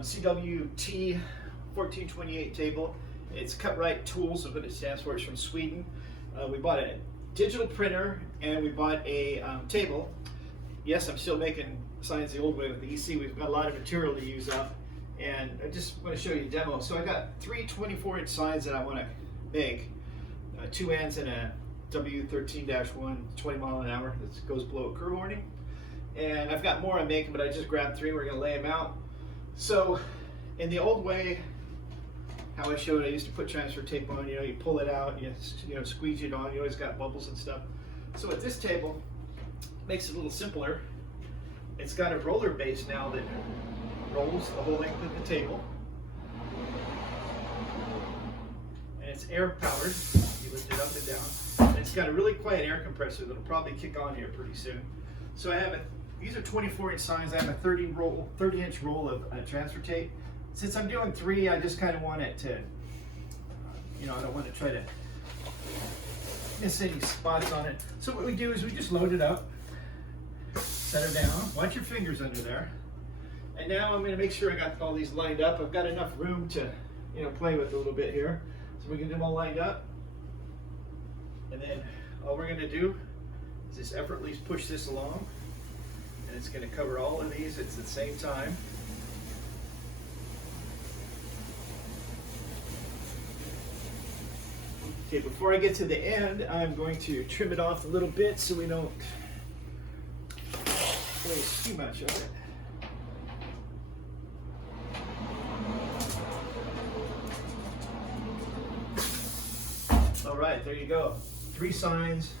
CWT 1428 table. It's Cut Right Tools is what it stands for. It's from Sweden. We bought a digital printer and we bought a table. Yes, I'm still making signs the old way with the EC. We've got a lot of material to use up, and I just want to show you a demo. So I got three 24-inch signs that I want to make. Two ends and a W13-1 20 mile an hour that goes below a curve warning. And I've got more I'm making, but I just grabbed three. We're going to lay them out. So in the old way, how I showed, I used to put transfer tape on. You pull it out, you squeeze it on. You always got bubbles and stuff. So with this table, makes it a little simpler. It's got a roller base now that rolls the whole length of the table, and it's air powered. You lift it up and down, and it's got a really quiet air compressor that'll probably kick on here pretty soon. So I have these are 24-inch signs. I have a 30-inch roll of transfer tape. Since I'm doing three, I just kind of want it to, I don't want to try to miss any spots on it. So what we do is we just load it up, set her down, watch your fingers under there. And now I'm going to make sure I got all these lined up. I've got enough room to, play with a little bit here. So we can get them all lined up. And then all we're going to do is just effortlessly push this along. And it's going to cover all of these at the same time. Okay, before I get to the end, I'm going to trim it off a little bit so we don't waste too much of it. All right, there you go. Three signs.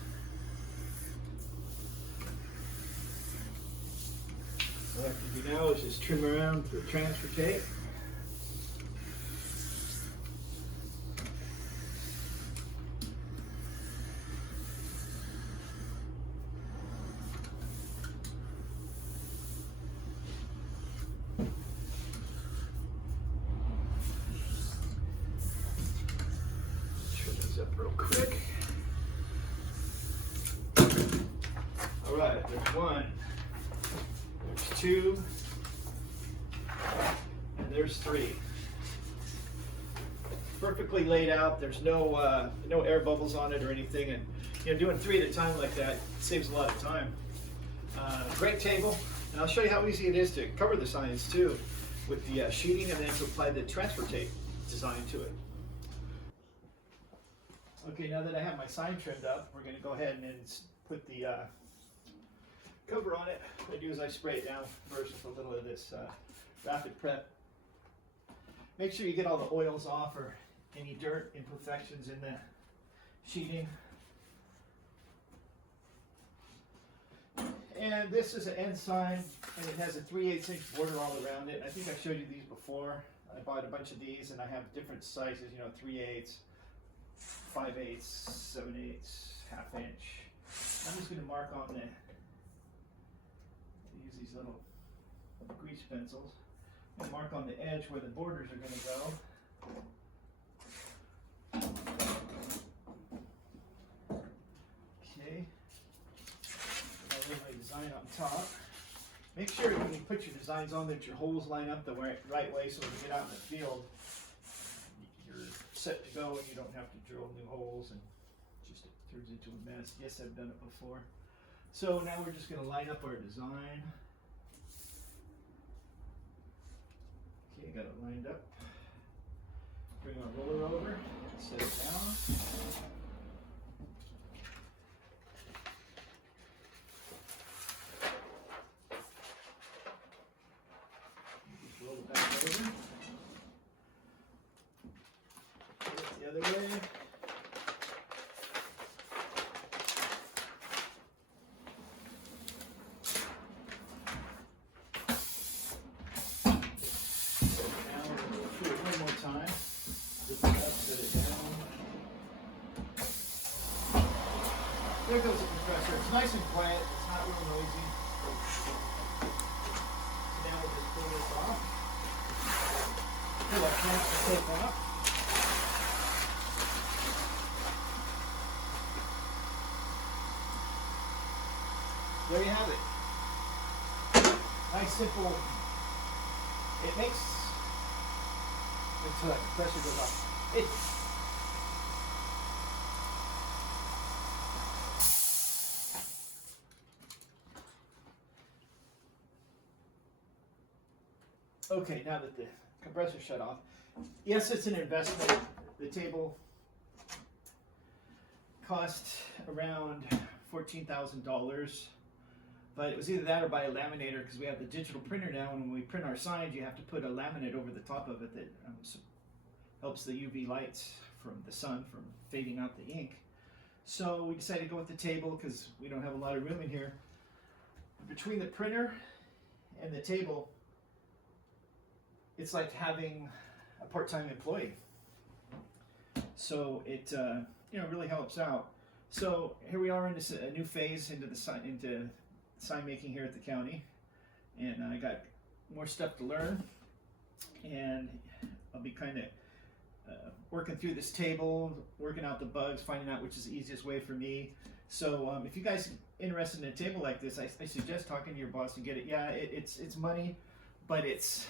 What I have to do now is just trim around the transfer tape. Up real quick. All right, there's one, there's two, and there's three. Perfectly laid out. There's no air bubbles on it or anything, and doing three at a time like that saves a lot of time. Great table, and I'll show you how easy it is to cover the signs too with the sheeting, and then to apply the transfer tape design to it. Okay, now that I have my sign trimmed up, we're going to go ahead and put the cover on it. What I do is I spray it down first with a little of this Rapid Prep. Make sure you get all the oils off or any dirt imperfections in the sheeting. And this is an end sign, and it has a 3/8 inch border all around it. I think I showed you these before. I bought a bunch of these, and I have different sizes, 3/8. 5/8, 7/8, ½ inch. I'm just going to mark on use these little grease pencils, and mark on the edge where the borders are going to go. Okay. I'll lay my design on top. Make sure when you put your designs on that your holes line up the right way, so when you get out in the field, you're set to go and you don't have to drill new holes and just it turns into a mess. Yes, I've done it before. So now we're just going to line up our design. Okay, got it lined up. Bring our roller over, set it down. Just roll it back over. The other way. Now we're going to do it one more time. Lift it up, set it down. There goes the compressor. It's nice and quiet. It's not real noisy. So now we'll just pull this off. Pull our transfer tape off. There you have it. Nice, simple. It makes until that compressor goes off. Okay, now that the compressor shut off, yes, it's an investment. The table cost around $14,000, but it was either that or buy a laminator, because we have the digital printer now, and when we print our signs, you have to put a laminate over the top of it that helps the UV lights from the sun from fading out the ink. So we decided to go with the table because we don't have a lot of room in here. Between the printer and the table, it's like having a part-time employee. So it really helps out. So here we are in this a new phase into sign making here at the county, and I got more stuff to learn, and I'll be kind of working through this table, working out the bugs, finding out which is the easiest way for me. So if you guys are interested in a table like this, I suggest talking to your boss and get it. Yeah, it's money, but it's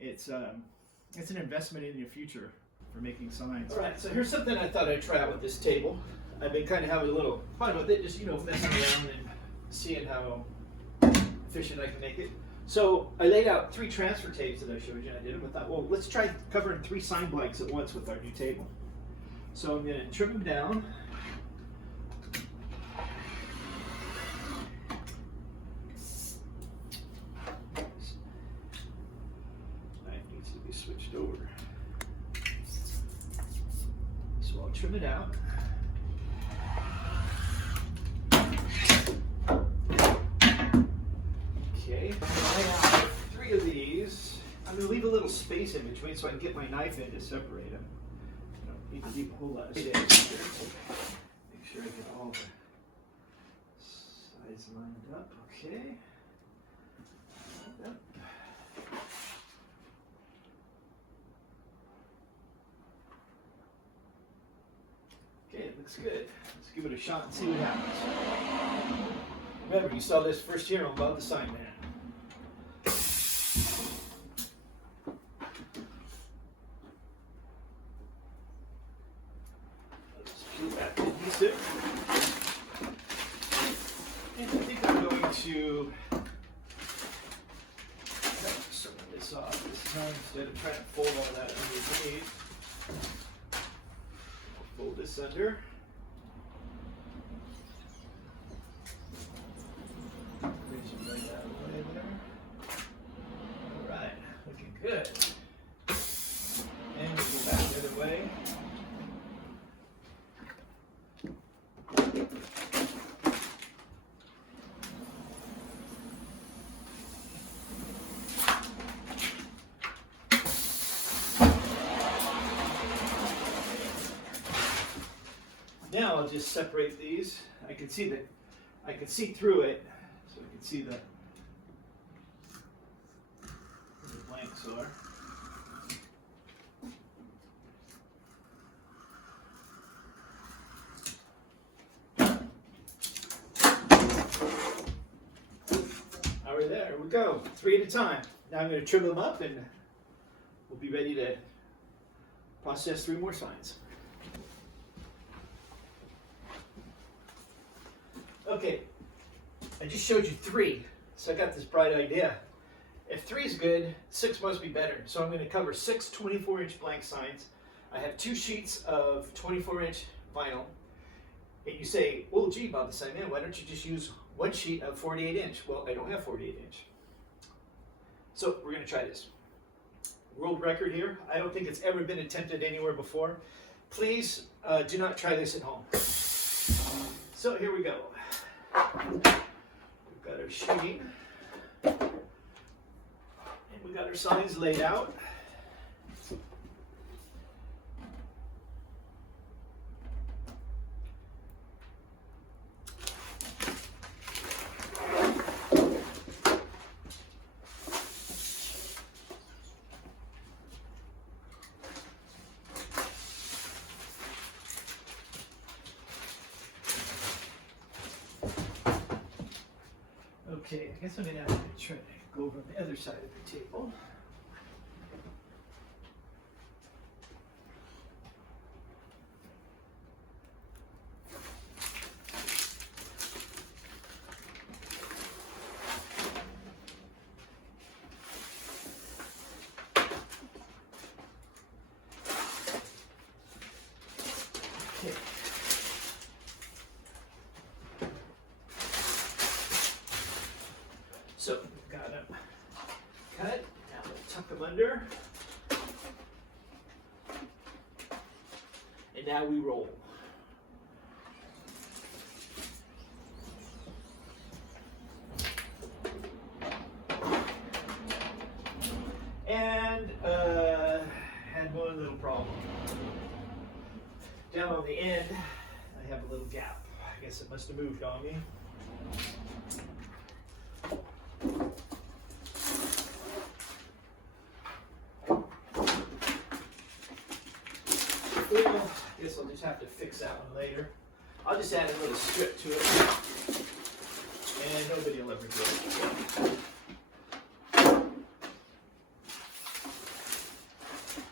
an investment in your future for making signs. All right, so here's something I thought I'd try out with this table. I've been kind of having a little fun with it, just messing around and seeing how efficient I can make it. So I laid out 3 transfer tapes that I showed you, and I did them. I thought, well, let's try covering 3 sign blanks at once with our new table. So I'm going to trim them down. Switched over. So I'll trim it out. Okay, I have 3 of these. I'm going to leave a little space in between so I can get my knife in to separate them. I don't need to leave a whole lot of space here. Make sure I get all the sides lined up. Okay. Yep. Okay, it looks good. Let's give it a shot and see what happens. Remember, you saw this first here on Bob the Sign Man. Let's peel back the adhesive. And I think I'm going to cut some of this off this time instead of trying to fold all that underneath. Fold this under. Right out of the way there. All right, looking good. And we'll go back the other way. Now I'll just separate these. I can see through it, so I can see where the blanks are. All right, there we go. 3 at a time. Now I'm going to trim them up, and we'll be ready to process 3 more signs. Okay, I just showed you 3, so I got this bright idea. If 3 is good, 6 must be better. So I'm going to cover 6 24-inch blank signs. I have 2 sheets of 24-inch vinyl. And you say, well, gee, Bob the Sign Man, why don't you just use 1 sheet of 48-inch? Well, I don't have 48-inch. So we're going to try this. World record here. I don't think it's ever been attempted anywhere before. Please do not try this at home. So here we go. We've got our sheet, and we got our signs laid out. Okay, I guess I'm going to have to try to go over on the other side of the table. there. And now we roll. And had one little problem. Down on the end, I have a little gap. I guess it must have moved on me. Well, I guess I'll just have to fix that one later. I'll just add a little strip to it, and nobody will ever get it.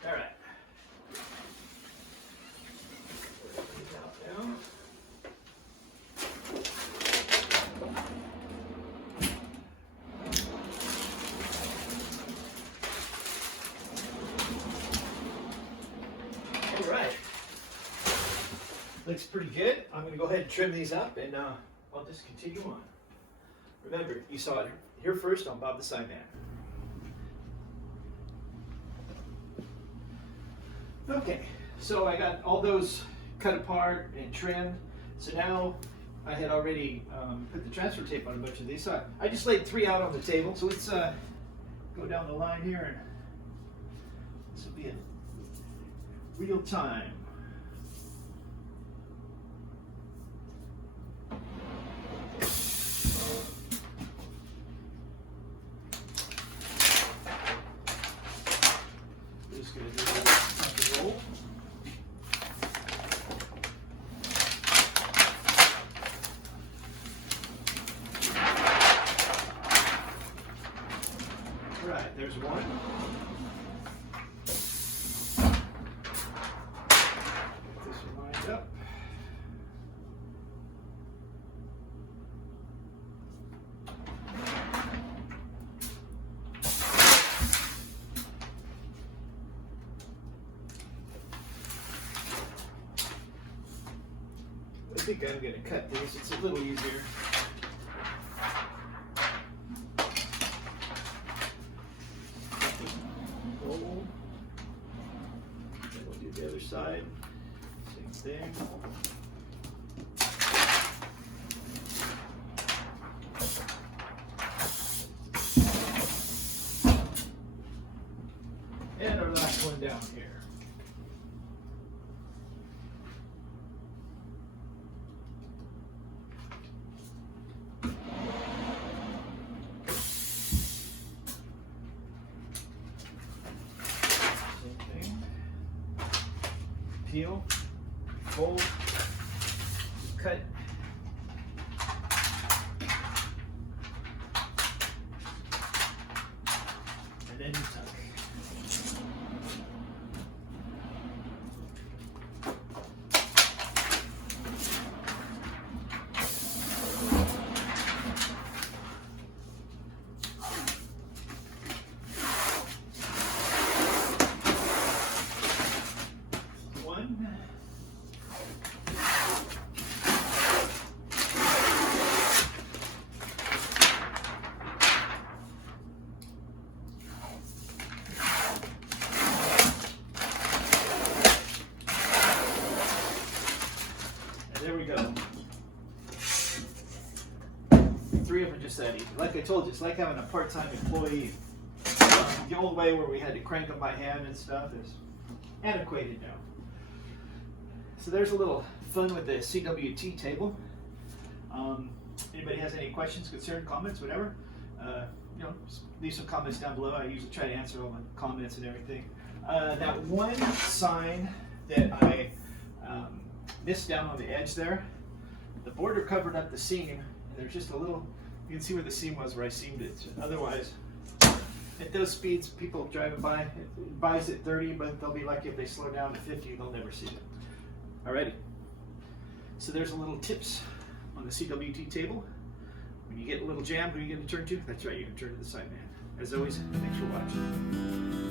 All right. Put it out now. All right. Looks pretty good. I'm going to go ahead and trim these up, and I'll just continue on. Remember, you saw it here first on Bob the Sideman. Okay, so I got all those cut apart and trimmed. So now I had already put the transfer tape on a bunch of these. So I just laid 3 out on the table. So let's go down the line here, and this will be in real time. Just going to do a roll. All right, there's one. Get this one lined up. I think I'm going to cut these. It's a little easier. Roll. Then we'll do the other side. Same thing. And our last one down here. Peel, fold, cut, and then you tuck. There we go. 3 of them just that easy. Like I told you, it's like having a part-time employee. The old way where we had to crank them by hand and stuff is antiquated now. So there's a little fun with the CWT table. Anybody has any questions, concerns, comments, whatever? Just leave some comments down below. I usually try to answer all the comments and everything. That one sign that I missed down on the edge there, the border covered up the seam, and there's just a little, you can see where the seam was where I seamed it. Otherwise, at those speeds, people driving by, it buys at 30, but they'll be lucky if they slow down to 50, they'll never see it. Alrighty, so there's a little tips on the CWT table. When you get a little jam, who are you going to turn to? That's right, you can turn to the Sideman. As always, thanks for watching.